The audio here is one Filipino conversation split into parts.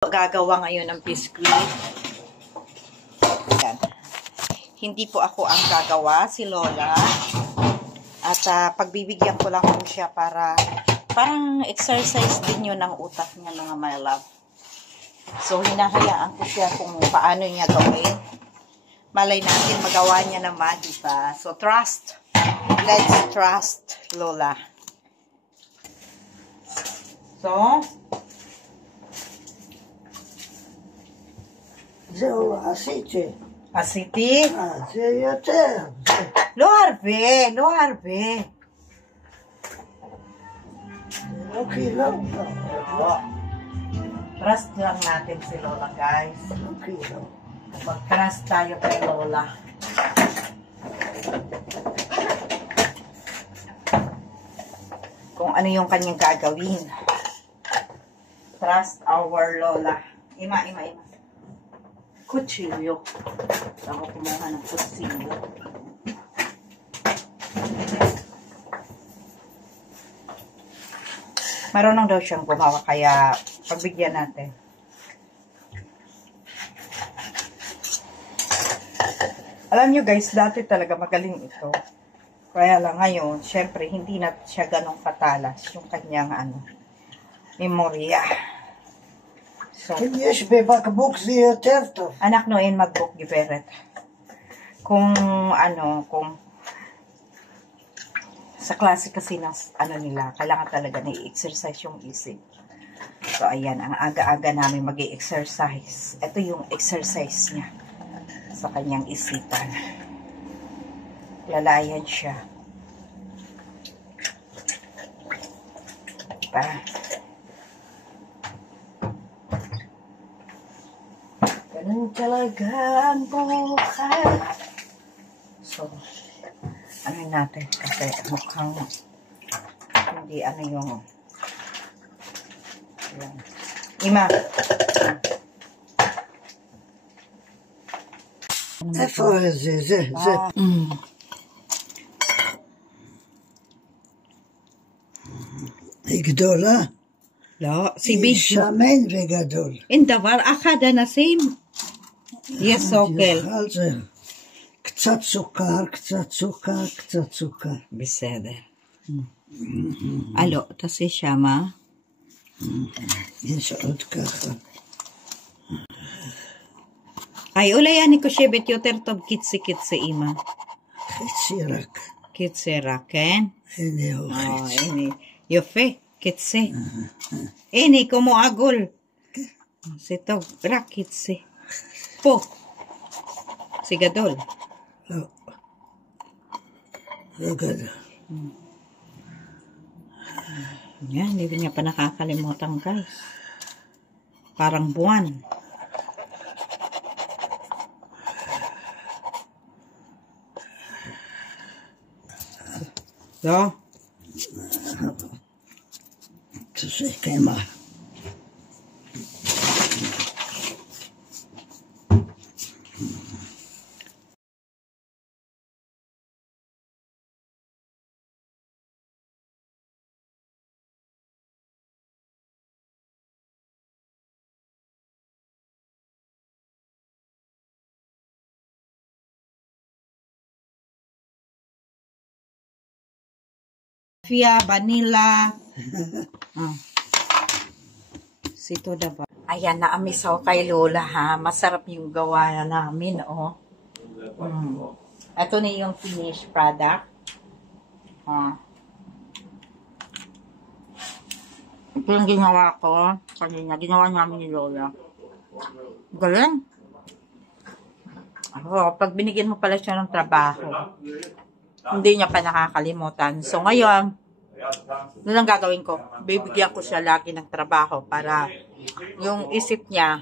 Gagawa ngayon ng biscuit. Yan. Hindi po ako ang gagawa, si Lola. At pagbibigyan ko lang po siya para parang exercise din yun ng utak niya, mga my love. So, hinahayaan ko siya kung paano niya gawin. Malay natin magawa niya naman, diba? So, trust. Let's trust Lola. So, זהו, עשיתי. עשיתי? זה יותר. לא הרבה, לא הרבה. לא קילו. לא. Trust lang natin si Lola, guys. לא קילו. Mag-trust tayo kay Lola. Kung ano yung kanyang gagawin. Trust our Lola. Ima. Kutsilyo. Ako kumuha ng kutsilyo. Marunong daw siyang gumawa, kaya pagbigyan natin. Alam nyo guys, dati talaga magaling ito. Kaya lang ngayon, syempre, hindi na siya ganong katalas yung kanyang memorya. So, אם יש בבקבוק זה יותר טוב. anak noin magbuk giberet. Kung sa klase kasi ng nila, kailangan talaga na i-exercise yung isip. So, ayan, ang aga-aga namin mag-i-exercise. Ito yung exercise niya sa kanyang isipan. Lalayan siya. Diba? Ganun talaga ang buhay. So, ano natin? Kasi mukhang hindi yung yan. Ima. איפה זה? היא גדולה? לא, היא שמן וגדול. אין דבר אחד הנסים. יש אוכל. קצת סוכר, קצת סוכר. בסדר. אלו, תעשי שמה. יש עוד ככה. ay, ulay ani ko shebet יותר טוב קיצי אימא. חצי רק. קיצי רק, כן? הנה הוא חצי. הנה, יפה, קיצי. הנה, כמו עגול. זה טוב, רק קיצי. פה. זה גדול. לא. לא gano'n. Yan, hindi niya pa nakakalimutan, guys. Parang buwan. So? Kasi kema. Vanilla. Sito na ba? Ayan, naamis ako kay Lola, ha. Masarap yung gawa namin, oh. Ito na yung finished product. Ito yung ginawa ko. Kanina, ginawa namin ni Lola. Galing. Pag binigyan mo pala siya ng trabaho, hindi niya pa nakakalimutan. So, ngayon, ano lang gagawin ko? Bibigyan ko siya lagi ng trabaho para yung isip niya,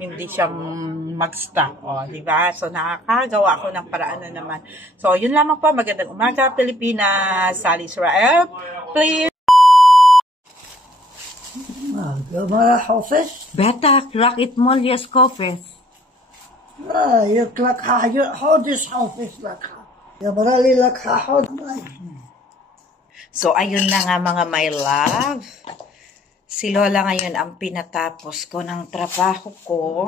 hindi siya mag-stop. Diba? So, nakakagawa ako ng paraan na naman. So, yun lamang po. Magandang umaga, Pilipinas. Sally Israel, please. גמר החופש? בטח, רק אתמול יש חופש. לקחה חודש חופש לקחה. גמרה לי לקחה חודש. So, ayun na nga mga my love. Si Lola ngayon ang pinatapos ko ng trabaho ko.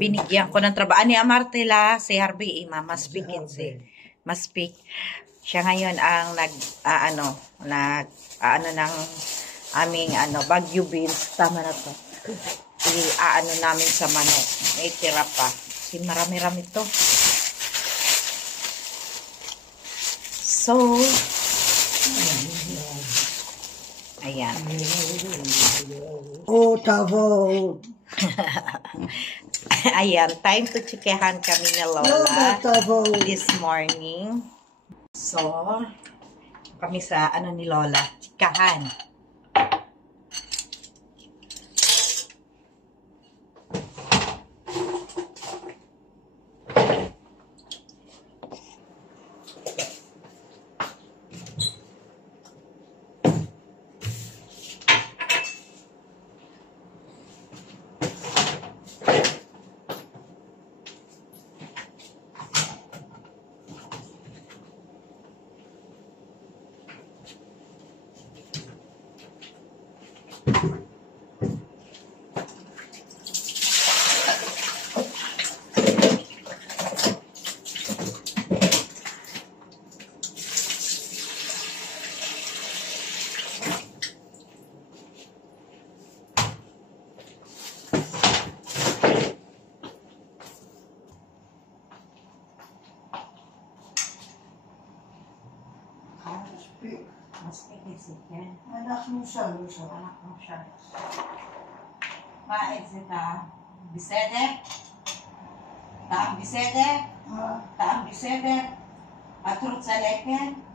Binigyan ko ng trabaho. Ani Amartela, si Harvey, maspikit si. Maspik. Siya ngayon ang ng aming Baguio beans. Tama na to. Namin sa manok. May tira pa. Marami-rami to. So, ayan. Oh, tavo. Ayan, time to chikehan kami ni Lola Tavo. this morning. So, kami sa ni Lola, chikahan. Anak mo siya. Maed sita. Bisede? Taang bisede? Taang bisede? Aturot sa leken?